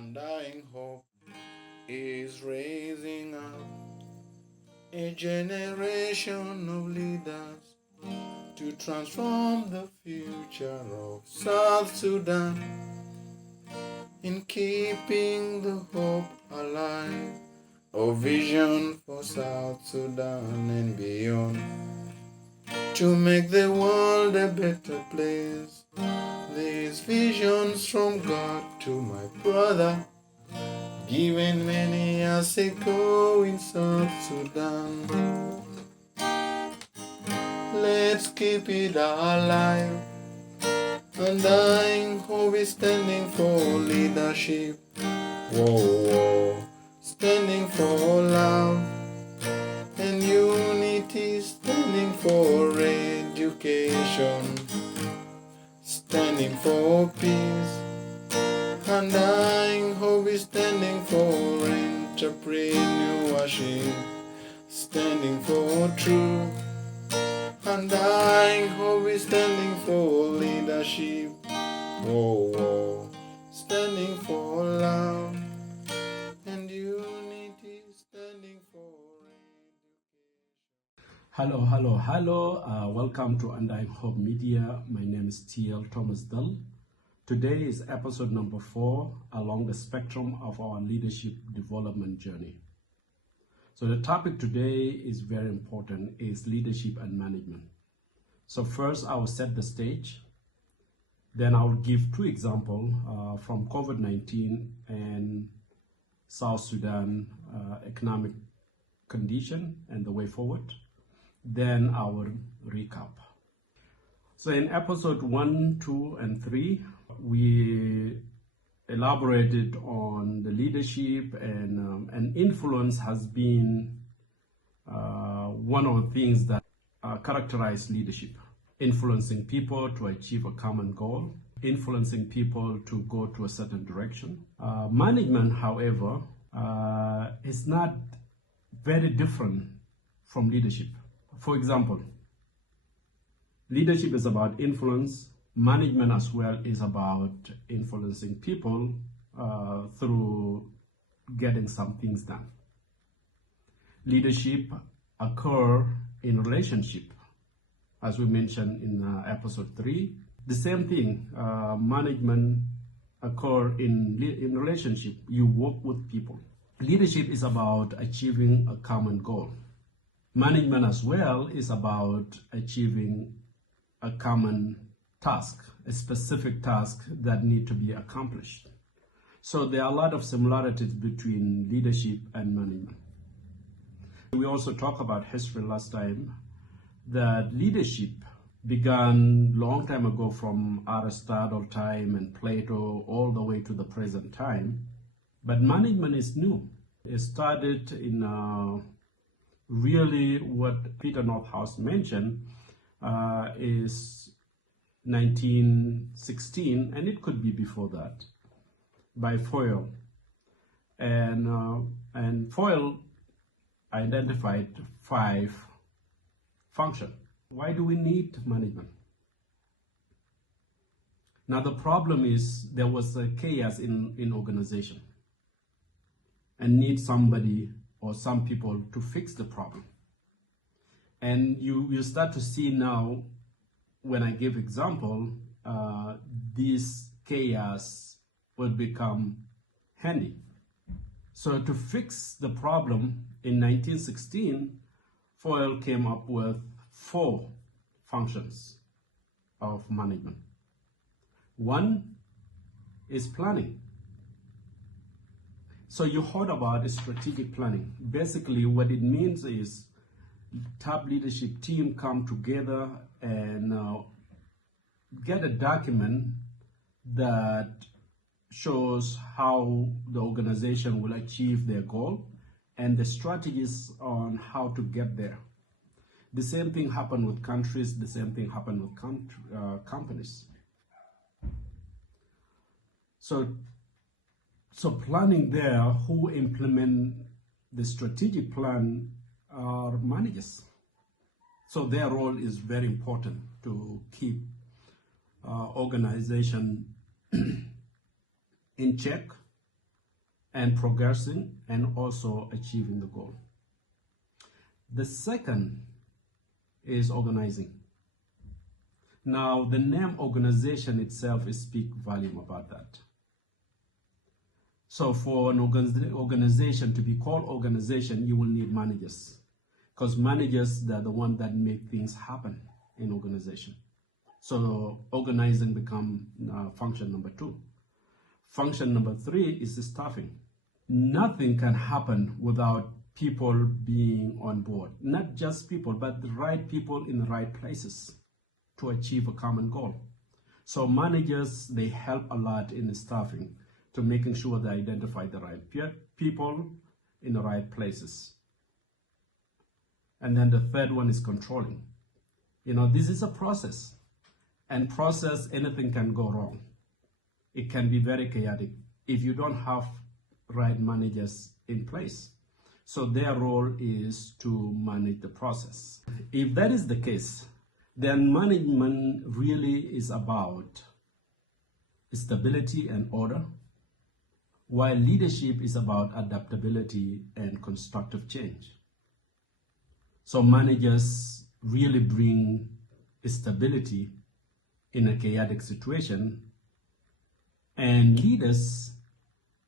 undying hope is raising up a generation of leaders to transform the future of South Sudan, in keeping the hope alive, a vision for South Sudan and beyond, to make the world a better place. These visions from God to my brother, given many years ago in South Sudan. Let's keep it alive. Undying hope is standing for leadership. Whoa, whoa. Standing for love and unity, standing for education, standing for peace. Undying hope is standing for entrepreneurship, standing for truth. Undying hope is standing for leadership. Whoa, whoa. Standing for love and unity, standing for Hello. Welcome to Undying Hope Media. My name is TL Thomas Dull. Today is episode number 4 along the spectrum of our leadership development journey. So the topic today is very important, is leadership and management. So first I will set the stage. Then I will give 2 examples from COVID-19 and South Sudan economic condition and the way forward. Then I will recap. So in episode 1, 2, and 3, we elaborated on the leadership and influence has been one of the things that characterize leadership. Influencing people to achieve a common goal, influencing people to go to a certain direction. Management, however, is not very different from leadership. For example, leadership is about influence. Management as well is about influencing people through getting some things done. Leadership occur in relationship, as we mentioned in episode 3. The same thing, management occur in relationship. You work with people. Leadership is about achieving a common goal. Management as well is about achieving a common task, a specific task that need to be accomplished. So there are a lot of similarities between leadership and management. We also talked about history last time, that leadership began long time ago from Aristotle time and Plato all the way to the present time. But management is new. It started in really what Peter Northouse mentioned is 1916, and it could be before that, by Foyle. And Foyle identified 5 functions. Why do we need management? Now the problem is there was a chaos in organization and need somebody or some people to fix the problem. And you start to see now, when I give example, this chaos will become handy. So to fix the problem in 1916, Foyle came up with 4 functions of management. 1 is planning. So you heard about strategic planning. Basically what it means is top leadership team come together and get a document that shows how the organization will achieve their goal and the strategies on how to get there. The same thing happened with countries, the same thing happened with companies. So planning there, who implement the strategic plan are managers. So their role is very important to keep organization in check and progressing and also achieving the goal. The second is organizing. Now, the name organization itself speaks volume about that. So for an organization to be called organization, you will need managers, because managers, they're the ones that make things happen in organization. So organizing become function number 2. Function number 3 is the staffing. Nothing can happen without people being on board. Not just people, but the right people in the right places to achieve a common goal. So managers, they help a lot in the staffing to making sure they identify the right people in the right places. And then the third one is controlling. This is a process. And process, anything can go wrong. It can be very chaotic if you don't have right managers in place. So their role is to manage the process. If that is the case, then management really is about stability and order, while leadership is about adaptability and constructive change. So managers really bring stability in a chaotic situation, and leaders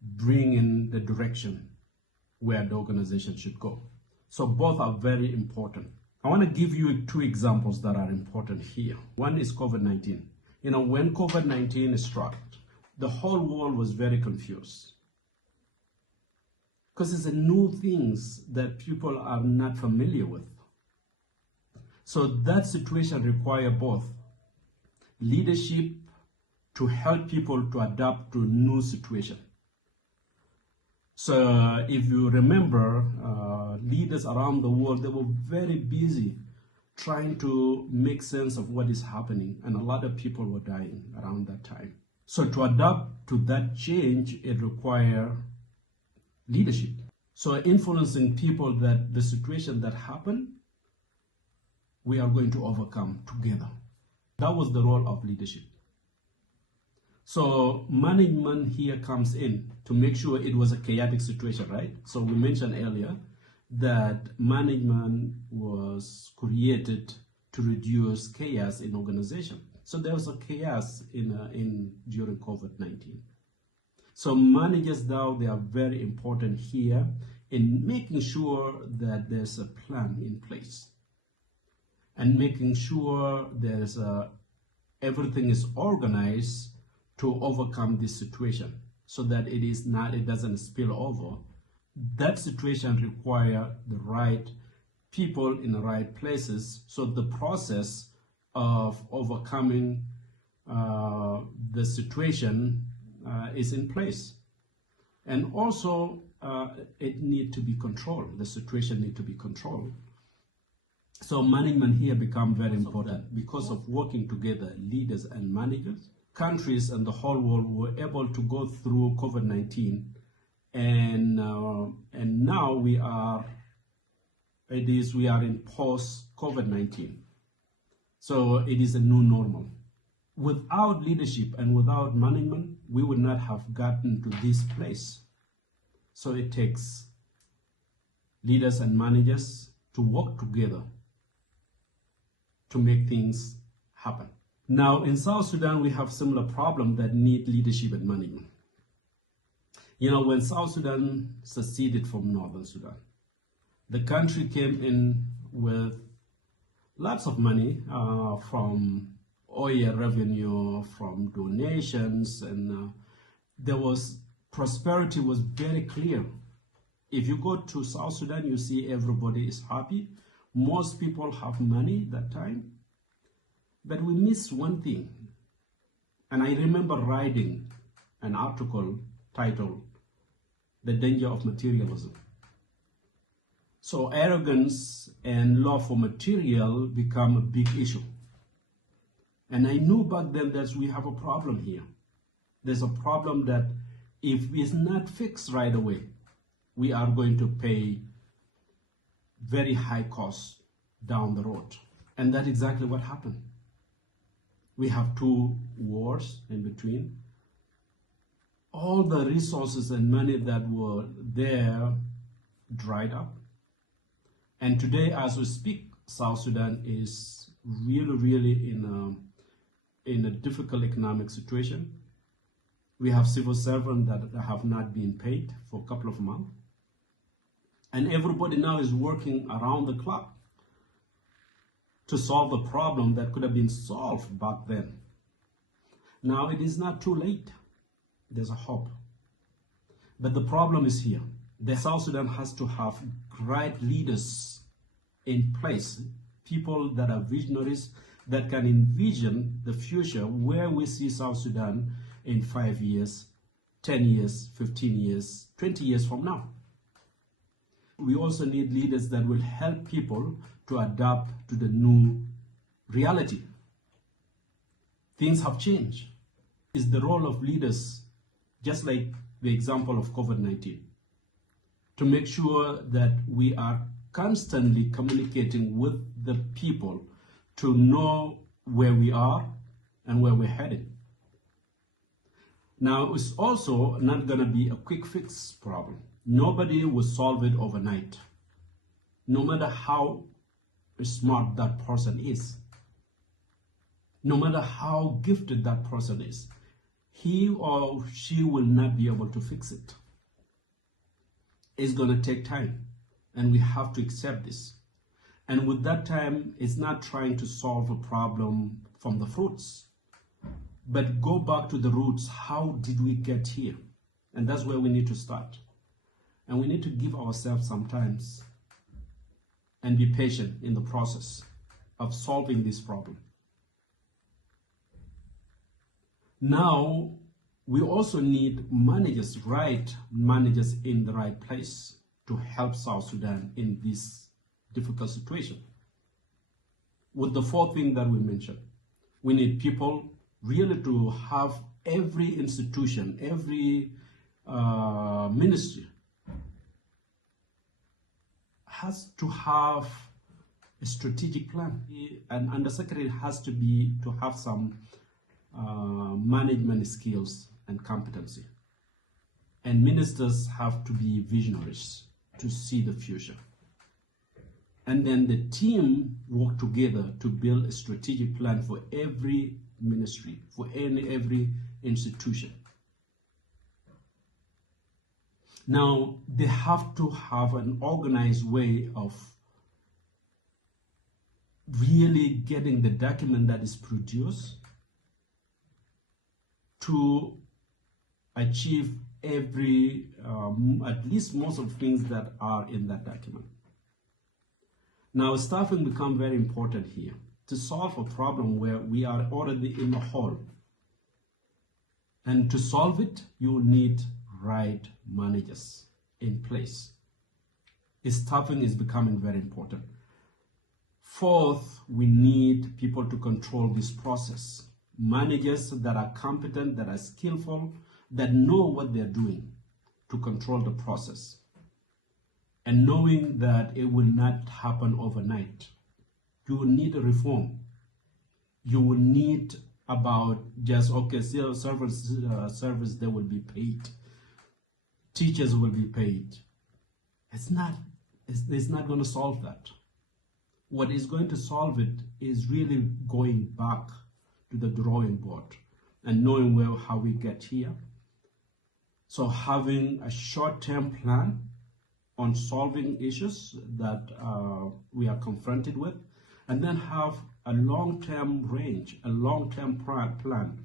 bring in the direction where the organization should go. So both are very important. I want to give you 2 examples that are important here. One is COVID-19. When COVID-19 struck, the whole world was very confused, because it's a new things that people are not familiar with. So that situation requires both leadership to help people to adapt to new situation. So if you remember, leaders around the world, they were very busy trying to make sense of what is happening, and a lot of people were dying around that time. So to adapt to that change, it requires leadership. So influencing people that the situation that happened, we are going to overcome together. That was the role of leadership. So management here comes in to make sure it was a chaotic situation, right? So we mentioned earlier that management was created to reduce chaos in organization. So there was a chaos during COVID-19. So managers now, they are very important here in making sure that there's a plan in place and making sure there's everything is organized to overcome this situation, so that it doesn't spill over. That situation requires the right people in the right places, so the process of overcoming the situation is in place. And also it needs to be controlled. The situation needs to be controlled. So management here become very important because of working together, leaders and managers. Countries and the whole world were able to go through COVID-19, and now we are in post-COVID-19. So it is a new normal. Without leadership and without management, we would not have gotten to this place. So it takes leaders and managers to work together to make things happen. Now, in South Sudan, we have similar problems that need leadership and management. When South Sudan seceded from Northern Sudan, the country came in with lots of money from oil revenue, from donations, and prosperity was very clear. If you go to South Sudan, you see everybody is happy. Most people have money that time. But we miss one thing. And I remember writing an article titled "The Danger of Materialism." So arrogance and love for material become a big issue. And I knew back then that we have a problem here. There's a problem that if it's not fixed right away, we are going to pay very high costs down the road. And that's exactly what happened. We have 2 wars in between. all the resources and money that were there dried up. And today, as we speak, South Sudan is really in a difficult economic situation. We have civil servants that have not been paid for a couple of months. And everybody now is working around the clock to solve a problem that could have been solved back then. Now it is not too late. There's a hope. But the problem is here. The South Sudan has to have great leaders in place, people that are visionaries, that can envision the future where we see South Sudan in 5 years, 10 years, 15 years, 20 years from now. We also need leaders that will help people to adapt to the new reality. Things have changed. It's the role of leaders, just like the example of COVID-19, to make sure that we are constantly communicating with the people to know where we are and where we're headed. Now, it's also not going to be a quick fix problem. Nobody will solve it overnight, no matter how smart that person is, no matter how gifted that person is. He or she will not be able to fix it. It's going to take time, and we have to accept this. And with that time, it's not trying to solve a problem from the fruits, but go back to the roots. How did we get here? And that's where we need to start. And we need to give ourselves some time and be patient in the process of solving this problem. Now, we also need managers, right managers in the right place to help South Sudan in this difficult situation. With the fourth thing that we mentioned, we need people really to have every institution, every ministry has to have a strategic plan. An undersecretary has to have some management skills and competency. And ministers have to be visionaries to see the future. And then the team work together to build a strategic plan for every ministry, for every institution. Now, they have to have an organized way of really getting the document that is produced to achieve at least most of the things that are in that document. Now, staffing becomes very important here to solve a problem where we are already in a hole. And to solve it, you need right managers in place. Staffing is becoming very important. Fourth, we need people to control this process. Managers that are competent, that are skillful, that know what they're doing to control the process. And knowing that it will not happen overnight. You will need a reform. You will need about just, okay, servers, they will be paid. Teachers will be paid. It's not going to solve that. What is going to solve it is really going back to the drawing board and knowing how we get here. So having a short-term plan on solving issues that we are confronted with, and then have a long-term range, a long-term plan.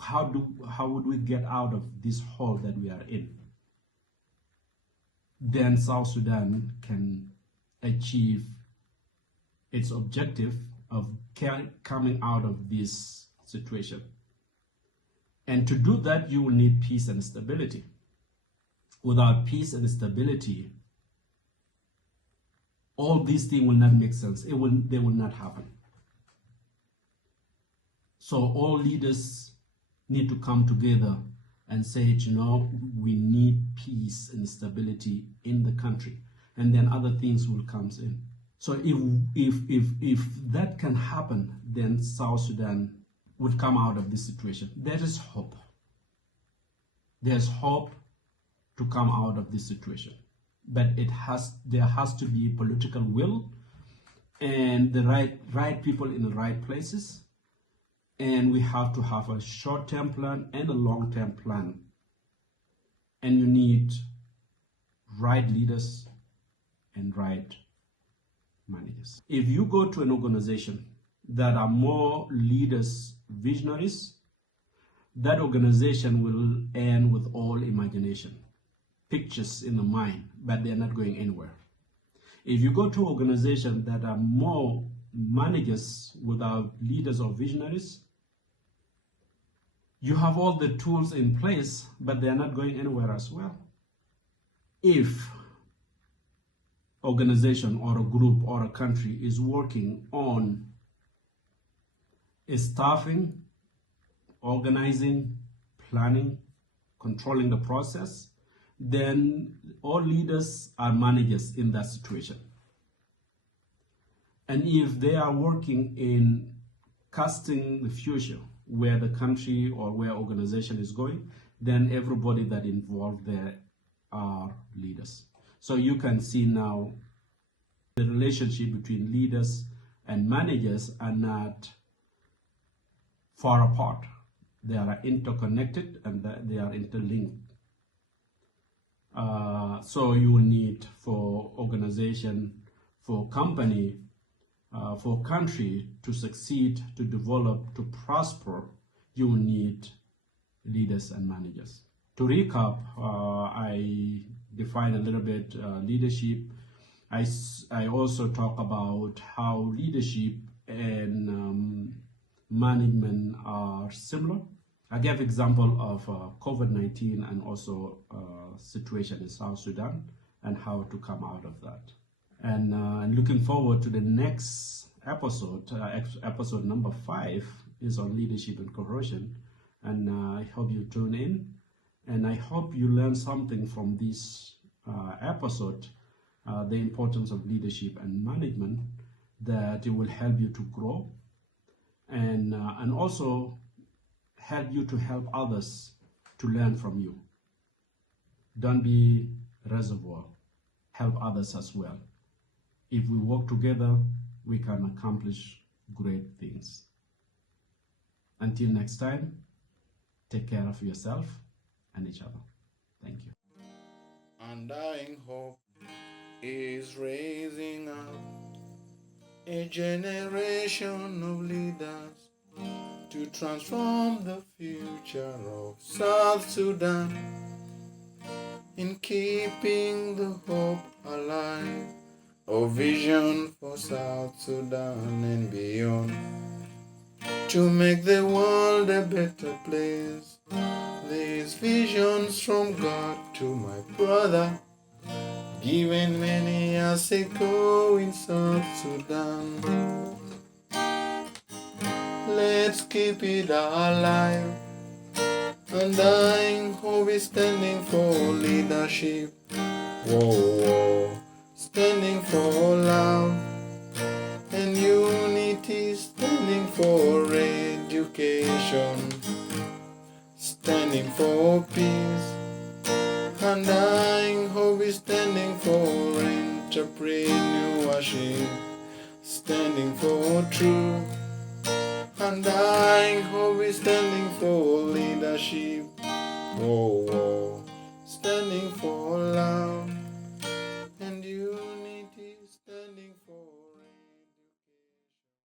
How would we get out of this hole that we are in? Then South Sudan can achieve its objective of coming out of this situation. And to do that, you will need peace and stability. Without peace and stability, all these things will not make sense. They will not happen. So all leaders need to come together and say, you know, we need peace and stability in the country, and then other things will come in. So if that can happen, then South Sudan would come out of this situation. There is hope. there's hope to come out of this situation. But there has to be political will and the right people in the right places. And we have to have a short-term plan and a long-term plan. And you need right leaders and right managers. If you go to an organization that are more leaders, visionaries, that organization will end with all imagination, pictures in the mind, but they're not going anywhere. If you go to organizations that are more managers without leaders or visionaries, you have all the tools in place, but they're not going anywhere as well. If organization or a group or a country is working on staffing, organizing, planning, controlling the process, then all leaders are managers in that situation. And if they are working in casting the future where the country or where organization is going, then everybody that involved there are leaders. So you can see now the relationship between leaders and managers are not far apart. They are interconnected and they are interlinked. So you will need for organization, for company, for country to succeed, to develop, to prosper, you will need leaders and managers. To recap, I define a little bit leadership. I also talk about how leadership and management are similar. I gave example of COVID-19 and also situation in South Sudan and how to come out of that. And looking forward to the next episode. Episode number 5 is on leadership and cohesion. And I hope you tune in. And I hope you learn something from this episode, the importance of leadership and management, that it will help you to grow and also help you to help others to learn from you. Don't be reservoir. Help others as well. If we work together, we can accomplish great things. Until next time, take care of yourself and each other. Thank you. Undying hope is raising up a generation of leaders to transform the future of South Sudan, in keeping the hope alive, a vision for South Sudan and beyond, to make the world a better place. These visions from God to my brother, given many years ago in South Sudan. Let's keep it alive. Undying hope is standing for leadership. Whoa, whoa. Standing for love and unity, standing for education, standing for peace. Undying hope is standing for entrepreneurship, standing for truth. Undying hope is standing for leadership. Whoa, whoa. Standing for love.